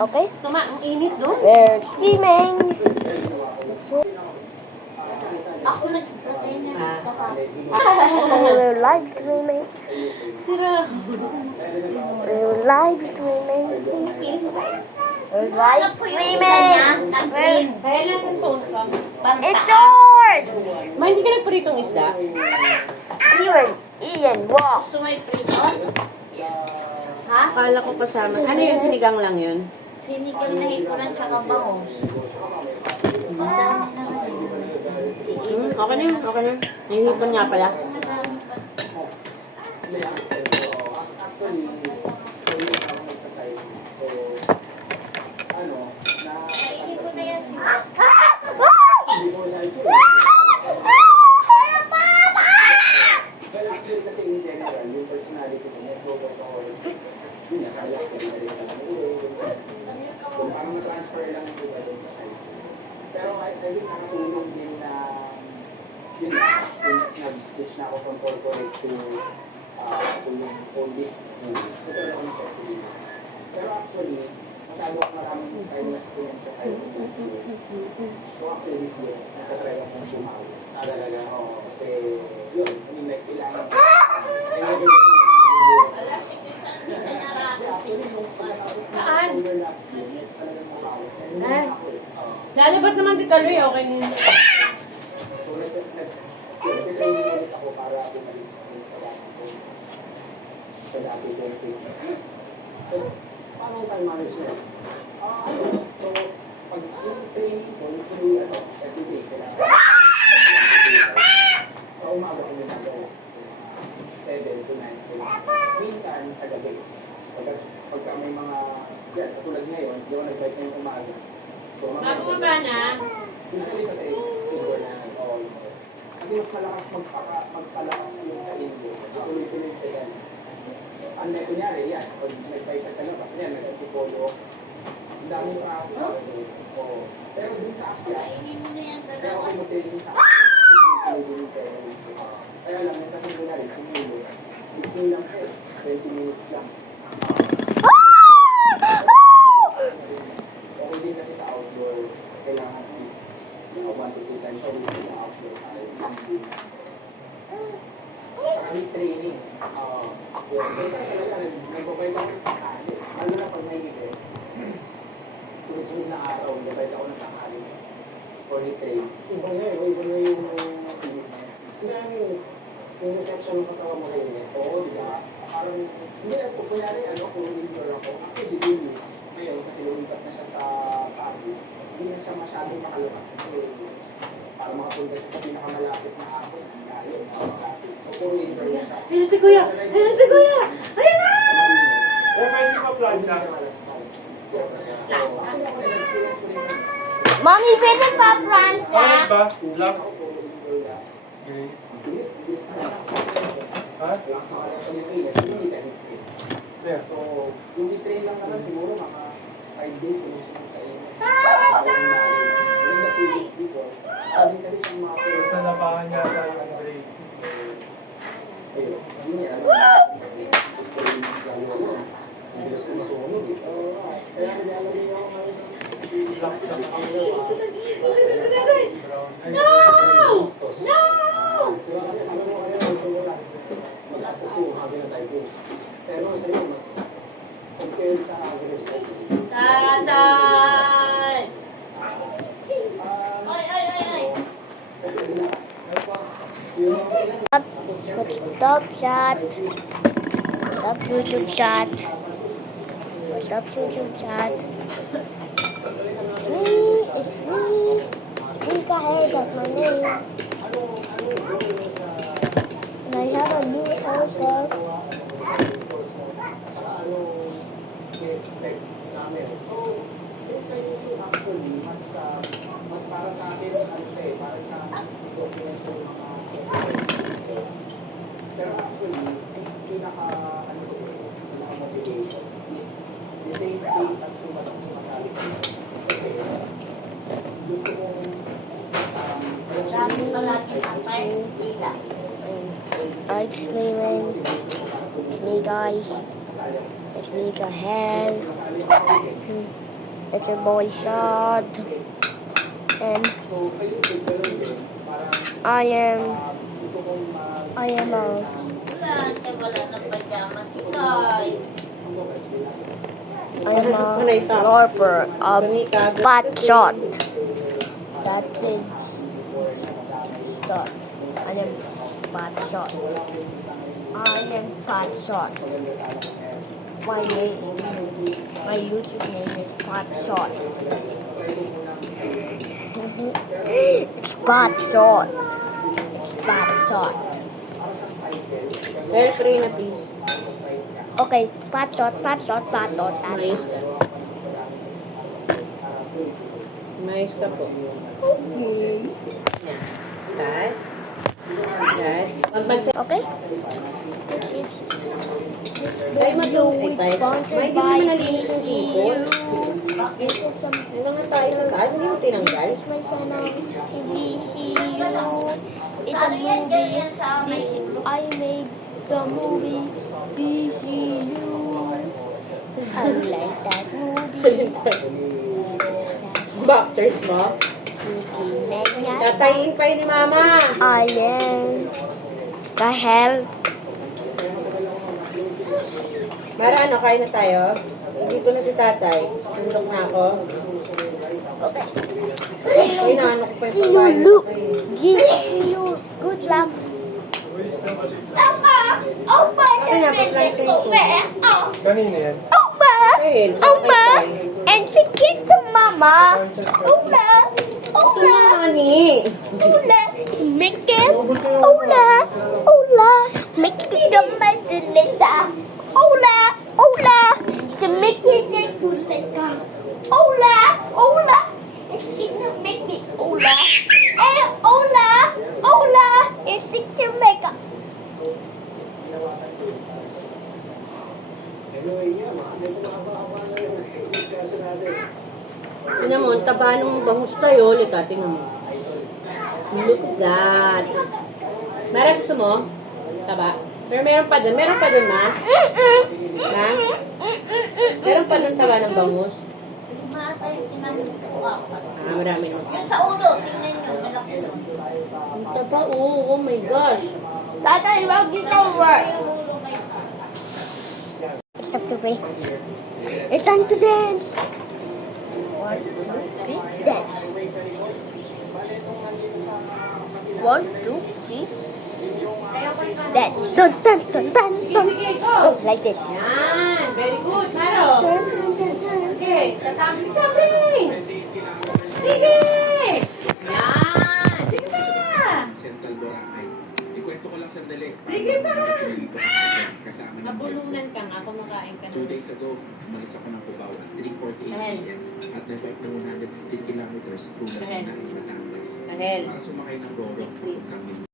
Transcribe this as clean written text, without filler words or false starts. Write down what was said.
Okay? Tuma, ang init doon. We're streaming. We're live streaming. Sira. We're live streaming. We're live streaming. Kaya nasan phone ko? It's short! Ma, hindi ka nagpritong isda? Ian, walk. Gusto mo yung prito? Ha? Akala ko kasama. Ano yun? Sinigang lang yun? Sinigang na hikuran tsaka bangus. Ang dami naman yun. Okay na yun. Okay na yun. Nahihipon nga pala. Madami pa. Kainin ko na yan siguro. Parang na-transfer lang yung iba doon sa site. Pero kahit na yun, nakatulong din na yun na, since nag-switch na ako from corporate to yung oldest nagkaroon ako ng flexibility. Pero actually, masyado ako maraming time na student sa site this year. So actually this year, nagkatry akong bumawi. Talaga, oo. Kasi yun, I mean like kailangan. Saan? Lalabas naman si Kaloy. Okay na yun. So, nag-training ulit ako para bumalik sa dati kong training. So, paano time management? So, pag yung training ko, everyday, kailangan. Sa umaga ko nagagawa. 7 to 9. Minsan, sa gabi. Pagka may mga, yan, katulad ngayon, di ako nag-bike ngayong umaga. So, Mababa na. usually sa indoor na all. Kasi mas malakas magpalakas yung sa indoor. Kasi tuloy-tuloy ka yan. Unlike kunyari, yan, pag nag-bike ka sa labas, yan, nag-antipolo, ang daming traffic. Oo. Pero dun sa akyat, Kainin mo na yan kaya ako dalawa. mag-training sa akyat. Kaya lang, yung kasi kunyari, sumulo, mixing lang kayo, 20 minutes lang. Okay din kasi sa outdoor, kailangan at least 1 to 2 times a week sa outdoor tayo. Sa kami training, yun, kaya talaga, nagbabay ako ng tanghali. Lalo na pag may event, sunod-sunod na araw, nagbabay ako ng tanghali for the train. Iba na yung feeling na yan. Yung reception ng katawan mo rin eh. Oo, di ba? Parang, hindi na po, kunyari, kung indoor ako, ako si Julius. Ngayon, kasi lumipat na siya sa Pasig, hindi na siya masyadong makalukas kasi para makapunta siya sa pinakamalapit na ako. Ngayon, malapit. So, puro indoor na siya. Ayan si Kuya! Ayan si Kuya! Ayan na! Pero pwede pa plancha. Mommy, pwede pa Francia? ba? Black? Ha? Yeah. So, yung train lang naman siguro mga 5 days sumusunod sa inyo. Within the 2 weeks before, sabi kasi yung mga Basta napakan yata yung break. ayun, hindi niya alam. Ang bilis ko masunog eh. Kaya naglalagay ako ngayon ng Black na brown. No! Diba kasi sabi mo kanina, gusto mo lang mag-assess yung having a cycle. Pero sa iyo, mas compared sa average cycle. Tatay! Stop chat. Stop YouTube chat. Stop YouTube chat. It's me. Mika Hair, that's my name. And I have a new haircut. Tsaka ano i-expect namin. So, yung sa YouTube actually, mas para sa akin, ano siya eh, para siya documents ko yung mga pero actually, yung pinaka motivation is the same thing as kung ba't ako sumasali sa mga. Kasi gusto kong Dami pa natin atay. Ila. I'm streaming. It's me, guys. It's Mika Hair. It's a boy shot. And I am a Wala ng pajama si Kai. lover of pot shot. That is start. I am pot shot. I am pot shot. My YouTube name is pot shot. It's pot shot. It's pot shot. Well, free na please. Okay, pot shot, pot shot, pot shot. Mais ka. Mais ka po. Okay. Dad? Dad? Pagbansa. Okay? It's Tay, video matulog. Tay, sponsored may di by naman nalinis yung DCU. ipon. This is some Ano nga tayo sa taas? Hindi mo tinanggal? This is my son of DCU. It's a movie. I made the movie DCU. I like that movie. Boxers mo? Tatayin pa yun ni Mama. I am the hell. Mara, ano, kain na tayo? Dito na si tatay. Sundok na ako. Okay. Ay, naano ko pa yung See you, pagkain. Luke. See you. Good luck. Ano na, pagkain ko yung tubig. Kanina yan. Oma! Dahil, Oma! pagkain. And she kicked the mama. Oma! Oma! Nani? Ola! Mickey! Ola! Ola! Mickey the Matilita! Ola! Ola! The Mickey the Matilita! Ola! Ola! It's the Mickey! Ola! Eh! Ola! Ola! It's the Jamaica! Tingnan mo, ang taba ng bangus tayo. Lita, tingnan mo. Look at that. Mara, gusto mo? Taba? Pero meron pa dun. Meron pa dun, Ma? Ma? Meron pa dun taba ng bangus? Matay si Mami po ako. Ah, marami naman. Yung sa ulo, tingnan nyo, malaki doon. Ang taba, oh my gosh. Tatay, wag dito work! Yung ulo may Stop to play. It's time to dance. 1, 2, 3, dance. 1, 2, 3, dance. Dun dun dun dun dun. Oh, like this. Yan. Very good. Maro. Dun, dun, dun, dun. Okay. Tatami ka, Bring. Sige. Yan. Sige pa. Central Boracay. Ikwento ko lang sandali. Sige pa. Kasama ng Napulunan ka nga. Kumakain ka 2 days ago, umalis ako ng Cubao at 3:48 p.m. at nag-flight ng 115 kilometers through Ahead. Manila, Batangas. Kahel. Para sumakay ng Roro. Please. Papuntang